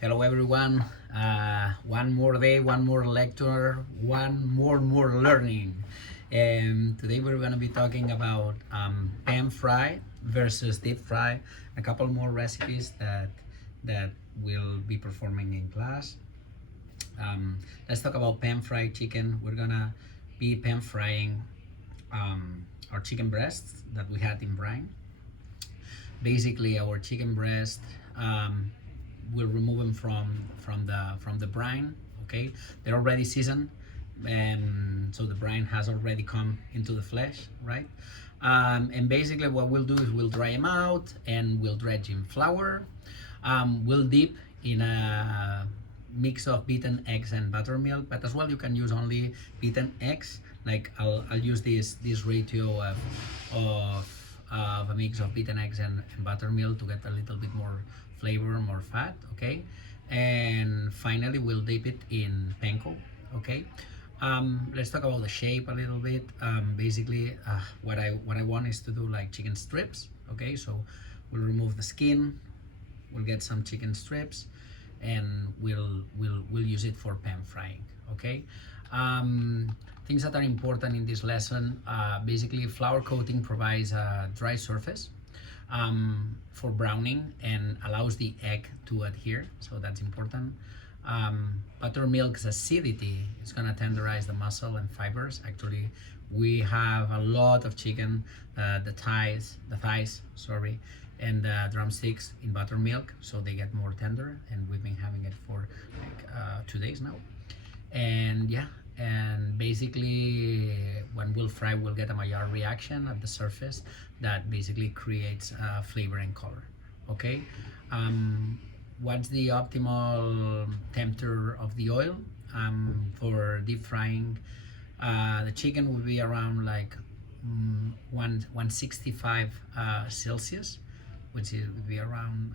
Hello everyone. One more day, one more lecture, one more learning. And today we're going to be talking about pan fry versus deep fry. A couple more recipes that we'll be performing in class. Let's talk about pan fried chicken. We're gonna be pan frying our chicken breasts that we had in brine. Basically, our chicken breast, we'll remove them from the brine. Okay, they're already seasoned, and so the brine has already come into the flesh, right? And basically, what we'll do is we'll dry them out and we'll dredge in flour. We'll dip in a mix of beaten eggs and buttermilk, but as well you can use only beaten eggs. Like I'll use this ratio of a mix of beaten eggs and buttermilk to get a little bit more flavor, more fat. Okay, and finally we'll dip it in panko. Okay, let's talk about the shape a little bit. Basically, what I want is to do like chicken strips. Okay, so we'll remove the skin, we'll get some chicken strips, and we'll use it for pan frying. Okay, things that are important in this lesson. Basically, flour coating provides a dry surface for browning and allows the egg to adhere, so that's important. Buttermilk's acidity is going to tenderize the muscle and fibers. Actually, we have a lot of chicken, the thighs, sorry, and the drumsticks in buttermilk, so they get more tender. And we've been having it for like 2 days now. And yeah, and basically when we'll fry, we'll get a Maillard reaction at the surface that basically creates flavor and color. Okay, what's the optimal temperature of the oil for deep frying? The chicken will be around like 165 Celsius, which would be around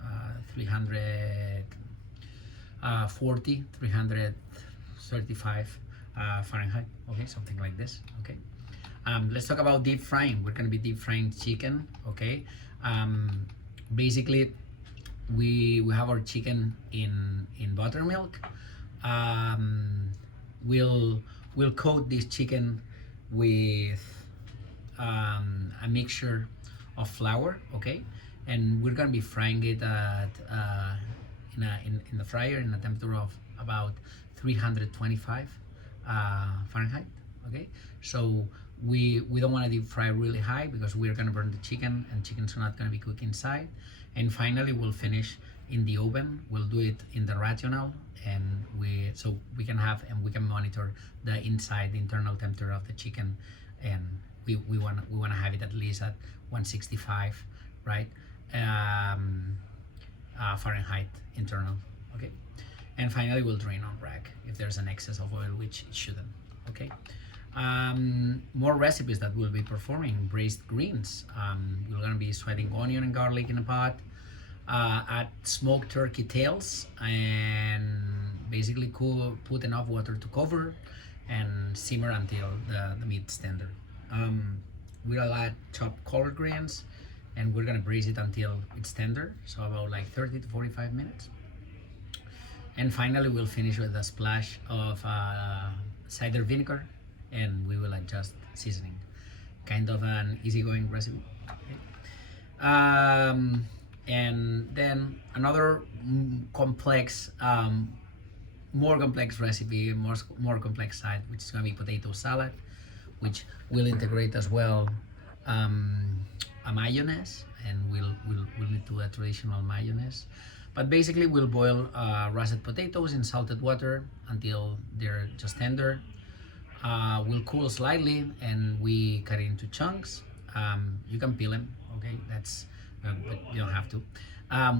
335 Fahrenheit. Okay, something like this. Okay, let's talk about deep frying. We're going to be deep frying chicken. Okay, basically we have our chicken in buttermilk. We'll coat this chicken with a mixture of flour. Okay, and we're gonna be frying it at in the fryer in a temperature of about 325 Fahrenheit. Okay, so we don't want to deep fry really high because we're going to burn the chicken and chicken's not going to be cooked inside. And finally we'll finish in the oven. We'll do it in the rational, and we can have and we can monitor the internal temperature of the chicken, and we want to have it at least at 165, right? Fahrenheit internal. Okay, and finally we'll drain on rack if there's an excess of oil, which it shouldn't. Okay, more recipes that we'll be performing. Braised greens. We're gonna be sweating onion and garlic in a pot. Add smoked turkey tails and basically put enough water to cover and simmer until the meat's tender. We'll add chopped collard greens and we're gonna braise it until it's tender, so about like 30 to 45 minutes. And finally we'll finish with a splash of cider vinegar, and we will adjust seasoning. Kind of an easygoing recipe. Okay. And then another complex, more complex recipe, more complex side, which is going to be potato salad, which will integrate as well a mayonnaise, and we'll need to do a traditional mayonnaise. But basically we'll boil russet potatoes in salted water until they're just tender. We'll cool slightly and we cut it into chunks. You can peel them, okay? But you don't have to.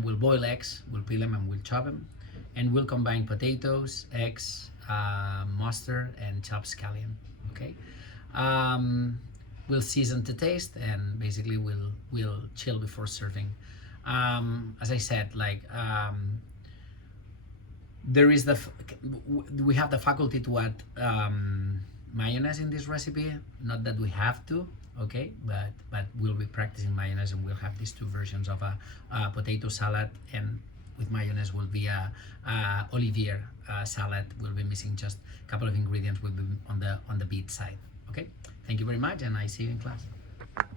We'll boil eggs, we'll peel them and we'll chop them. And we'll combine potatoes, eggs, mustard, and chopped scallion, okay? We'll season to taste, and basically we'll chill before serving. As I said, like there is we have the faculty to add mayonnaise in this recipe. Not that we have to, okay, but we'll be practicing mayonnaise, and we'll have these two versions of a potato salad and with mayonnaise will be a Olivier salad. Will be missing just a couple of ingredients. Will be on the beet side. Okay. Thank you very much, and I see you in class.